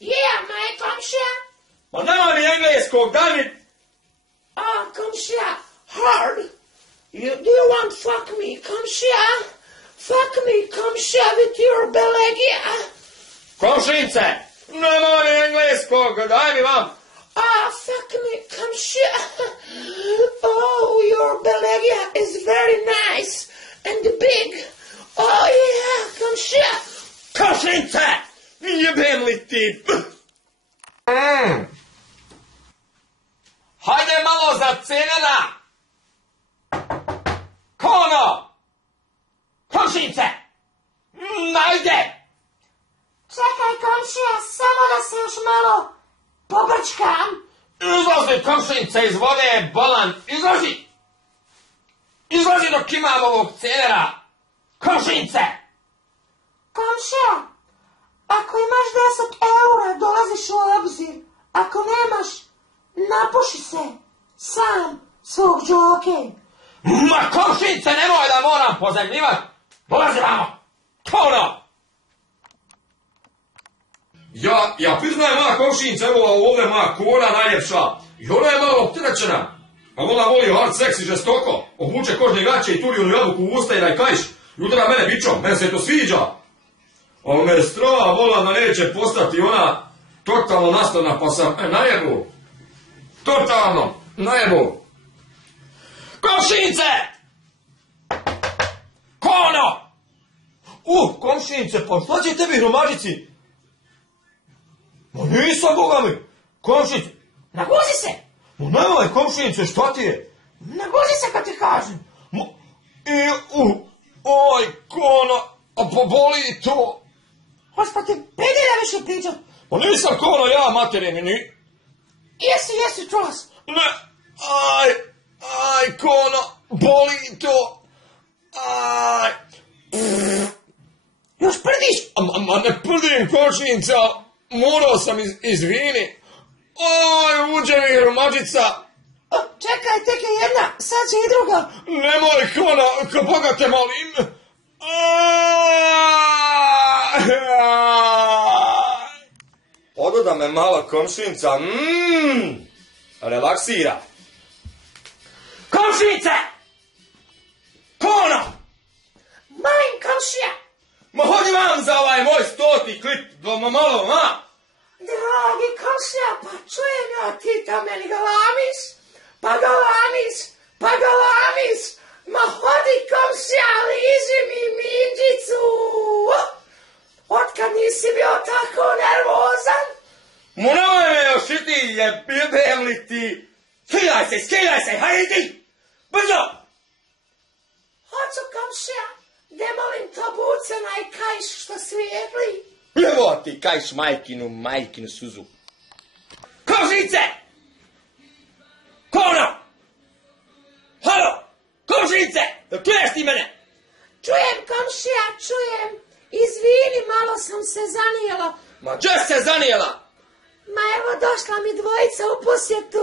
Yeah, my komšija. Ma nema mi engleskog, daj mi... Komšija, hard. Do you want fuck me, komšija? Fuck me, komšija, with your belegija. Komšinice, nema mi engleskog, daj mi vam. Fuck me, komšija. Oh, your belegija is very nice and big. Oh yeah, komšija. Komšinice, jebem li ti? Hajde malo za cenena! Kono! Komšinice! Najde! Čekaj, komšija, samo da se još malo pobrčkam. Izlazi, komšinice, iz vode, bolan! Izlazi! Izlazi dok imam ovog cenera! Komšinice! Komšija, ako imaš 10 eura, dolaziš u obzir. Ako nemaš, napuši se sam svog džoke. Ma komšinice, nemoj da moram pozajmljivat! Dolazi vamo! Kono! Ja priznajem moja komšinica, evo ovdje moja kona najljepša. I ona je malo opterećena. A ona voli hard sex i žestoko. Obuče kožne gaće i turi onu jabuku u usta i daj kajš. I udara mene bičom, mene se to sviđa. Ali me strava vola da neće postati ona totalno nastavna, pa sam najebu. Totalno najebu. Komšinice! Kono! Komšinice, pa šta će tebi hromažici? Ma nisam, boga mi! Komšinice! Naguzi se! Ma nemoj, komšinice, šta ti je? Naguzi se kad ti kažem! Oj, Kono, pa boli to! Hoć pa ti pedira više pričat! Pa nisam Kono, ja materim, ni... Jesi, čula sam! Ne, aj, Kono, boli to! Aj... Još prdiš! Ma ne prdim, komšinice, morao sam izvini. Oj, uđe mi hromažica. Čekaj, tek je jedna, sad će i druga. Nemoj, Kono, ko Boga te molim. Odo da me malo komšinica, relaksira. Komšinice! Kono! Majn, komšija! Ma hodi vam za ovaj moj 100. klip, malo, Dragi komšija, pa čujem ja ti to meni galamiš. Ma hodi komšija, liži mi minđicu. Otkad nisi bio tako nervozan? Mu nemoj me još i ti, jebem li ti. Skidaj se, hajde ti. Brzo! Hoću komšija, gde molim to bucena i kajš što svijetli. Evo ti kajš majkinu suzu. Komšinice! Kono! Halo! Komšinice! Čuješ ti mene? Čujem, komšija, čujem. Izvini, malo sam se zanijela. Ma gdje se zanijela? Ma evo, došla mi dvojica u posjetu,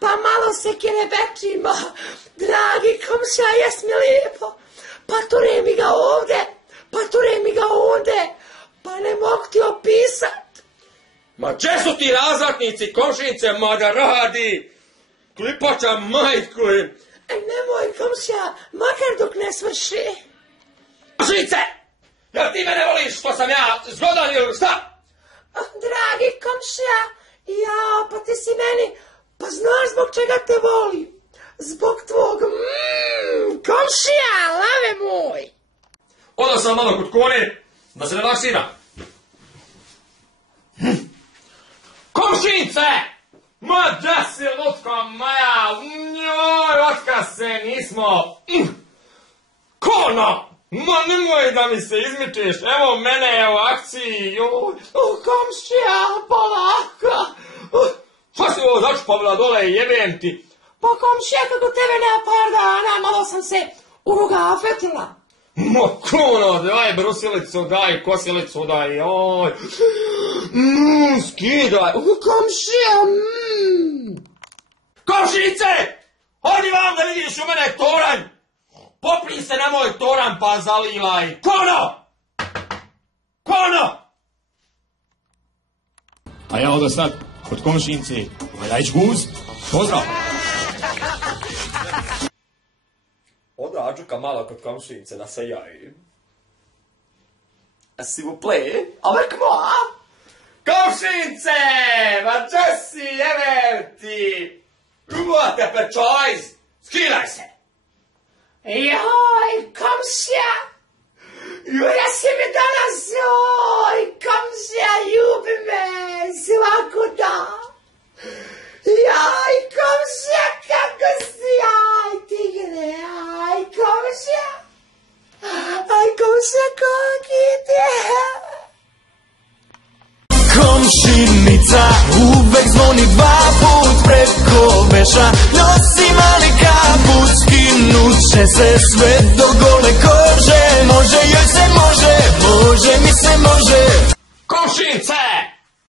pa malo se kirebečimo. Dragi komšija, jes mi lijepo. Pa ture mi ga ovdje, pa ne mogu ti opisat. Ma gdje su ti razvatnici, komšinice, ma da radi? Klipača majku im. Nemoj, komšija, makar dok ne svrši. Komšinice! Jel ti mene voliš što sam ja zgodan ili šta? Dragi komšija, pa ti si meni, pa znaš zbog čega te volim. Zbog tvog, komšija, lave moj. Odo sam malo kod kone, da se relaksira. Komšinice! Ma da se lutko moja, njoj, otka se nismo. Kono! Ma nemoj da mi se izmičeš, evo mene u akciji. Komšija, polako. Šta si ovo začupavila dole, jebem ti? Pa komšija, kako tebe nema par dana, malo sam se urugafetila. Ma Kono, daj brusilicu, daj kosilicu, daj, oj. Skidaj. Komšija, Komšinice! Hodi vam da vidiš u mene toranj! Popri se na moj toranj pa zalivaj! Kono! A ja odo sad kod komšinice, valja ići guz. Pozdrav! Odo Ađuka malo kod komšinice da se javi. S'il vous plaît, avec moi? Komšinice! Ma Jesse, jebem ti! Uvate per choice! Skidaj se! Joj, komšija! Ja si mi danas, joj, komšija, ljubi me svako dan. Joj, komšija, kako si, aj, tigre, aj, komšija. Aj, komšija, koliki ti je. Komšinica uvek zvoni 2 put preko veša, nosi mali kaput, skinut će se sve do gole kože, može joj se može, može mi se može. Komšinice!